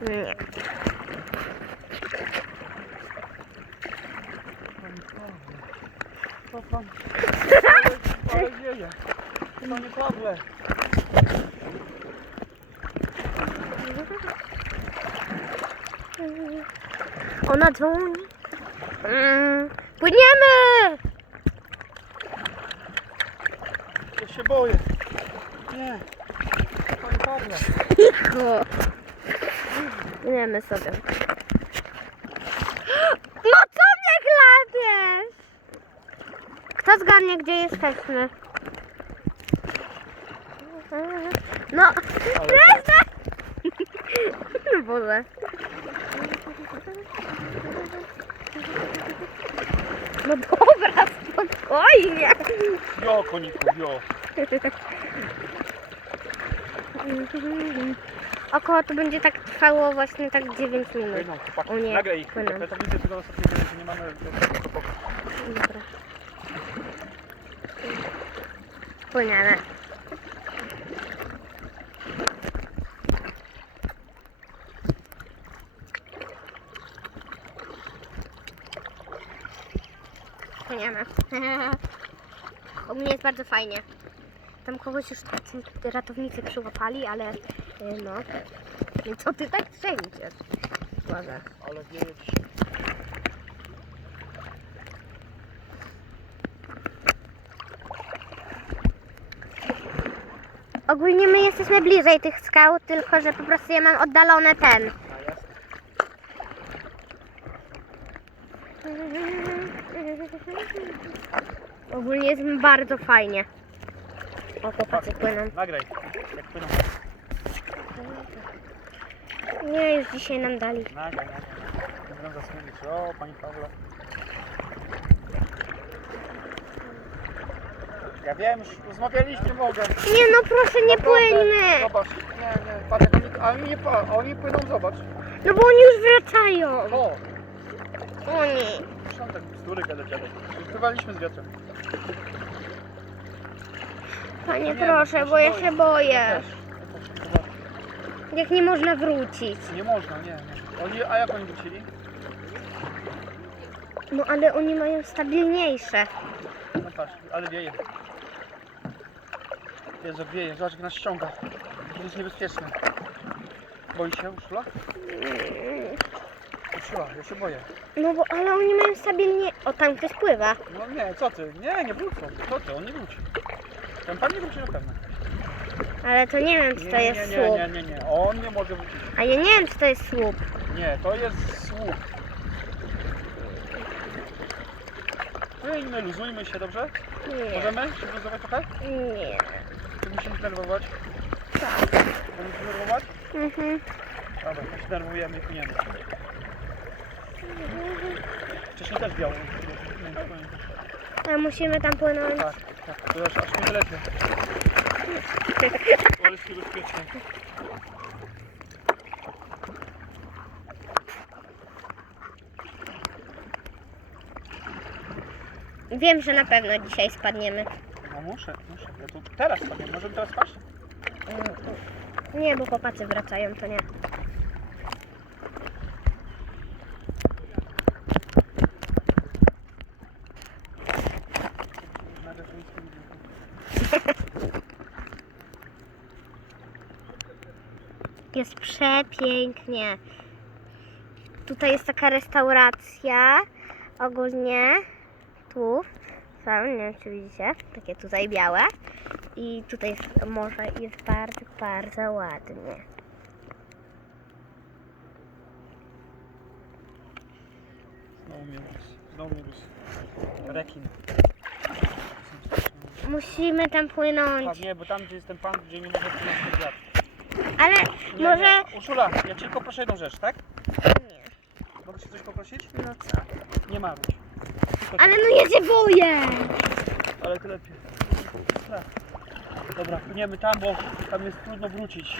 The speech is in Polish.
Nie. To pan... Ale, wieje. Panie Pawle. Ona dzwoni. Mm, płyniemy! Ja się boję. Nie. Panie Pawle. Cicho. Płyniemy sobie. No co mnie klapiesz? Kto zgadnie, gdzie jesteśmy? No, przestań! No Boże. No dobra, spokojnie. Jo, koniku, jo. Około to będzie tak trwało właśnie tak 9 minut. Chłopaki. O nie, Nagraj ich. płyną. Tylko że nie mamy. Dobra. Płyniemy. Płyniemy. U mnie jest bardzo fajnie. Tam kogoś już ratownicy przyłapali, ale no. I co ty tak trzęsiesz? Boże. Ale wieje dzisiaj. Ogólnie my jesteśmy bliżej tych skał, tylko że po prostu ja mam oddalone ten. Ogólnie jest mi bardzo fajnie. O, chłopacy płyną. Nagraj, jak płyną. Nie, już dzisiaj nam dali. Nagraj. Nie będą zasłonić. O, Panie Pawle. Ja wiem, już rozmawialiśmy, mogę. Nie no, proszę nie Naprawdę. płyńmy. Zobacz, nie, nie, patrz, jak oni, a oni, nie, pa- a oni płyną, zobacz. No bo oni już wracają. O, Oni. zresztą tak bzdury gada dziadek. Pływaliśmy z wiatrem. Panie, Nie, proszę, bo ja się boję. też. Jak nie można wrócić. Nie można, nie, nie. Oni, a jak oni wrócili? No ale oni mają stabilniejsze. No patrz, ale wieje. Jezu, jak wieje, zobacz jak nas ściąga. To jest niebezpieczne. Boi się Urszula? Urszula, ja się boję. No bo, ale oni mają stabilnie... O, tam ktoś pływa. No nie, co ty? Nie, nie wrócą. Co ty? On nie wróci. Ten pan nie wróci na pewno. Ale to nie wiem, czy Nie, to nie, jest nie, słup. nie, nie, nie. On nie może wrócić. A ja nie wiem, czy to jest słup. Nie, to jest słup. Płyńmy, luzujmy się, dobrze? Nie. Możemy się luzować trochę? Nie. Czy musimy denerwować? Tak. Się denerwować? Mhm. Dobra, to się denerwujemy i płyniemy. Wcześniej też biało. A musimy tam płynąć. Tak, tak, to aż, aż mnie wylepiej. Ale jest niebezpieczne. Wiem, że na pewno dzisiaj spadniemy. No muszę, muszę. Ja tu teraz spadnę. Możemy teraz spaść? Nie, bo chłopacy wracają, to nie. Nagle to nic nie widzę. Jest przepięknie. Tutaj jest taka restauracja. Ogólnie tu są, nie wiem czy widzicie, takie tutaj białe. I tutaj jest morze i jest bardzo, bardzo ładnie. Znowu minus. Rekin. Musimy tam Tak, płynąć. nie, bo tam gdzie jest ten pan, gdzie nie może ten wiatr. Ale Nie, może... Nie. Urszula, ja tylko proszę jedną rzecz, tak? Nie. Mogę cię coś poprosić? No co? Nie marudź. Tylko Ale no ja się boję! Ale ty lepiej. Dobra, płyniemy tam, bo tam jest trudno wrócić.